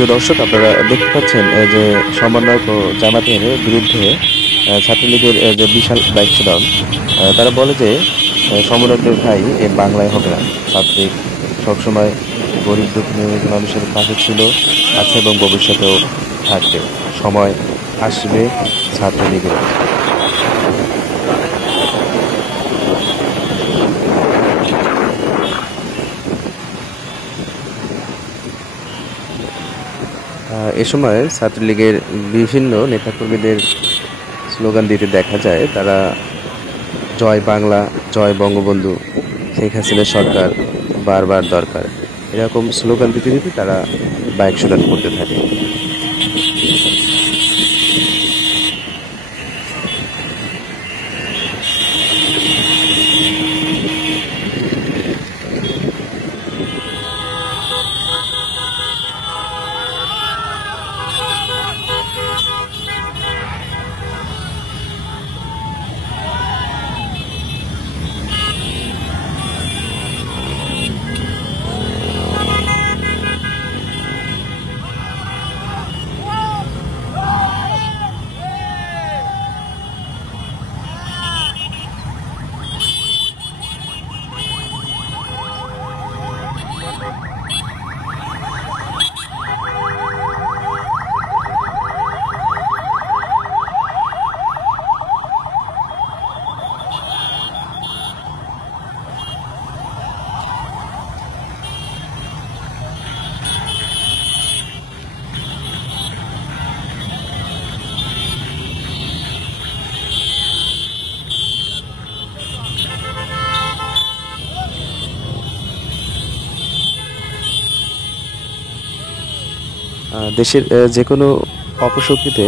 প্রিয় দর্শক, আপনারা দেখতে পাচ্ছেন যে সমন্বয়ক ও জামাতের বিরুদ্ধে ছাত্রলীগের যে বিশাল বাইক শোডাউন। তারা বলে যে সমন্বয়কদের ভাই এ বাংলায় হবে না। ছাত্রলীগ সবসময় গরিব দুঃখী মানুষের পাশে ছিল, আছে এবং ভবিষ্যতেও থাকবে। সময় আসবে ছাত্রলীগের। এ সময় ছাত্রলীগের বিভিন্ন নেতাকর্মীদের স্লোগান দিতে দেখা যায়। তারা জয় বাংলা, জয় বঙ্গবন্ধু, শেখ হাসিনা সরকার বারবার দরকার, এরকম স্লোগান দিতে দিতে তারা বাইক শোডাউন করতে থাকে। দেশের যে কোনো অপশক্তিতে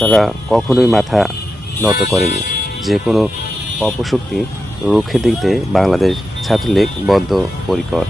তারা কখনোই মাথা নত করেনি। যে কোনো অপশক্তি রুখে দিতে বাংলাদেশ ছাত্রলীগ বদ্ধপরিকর।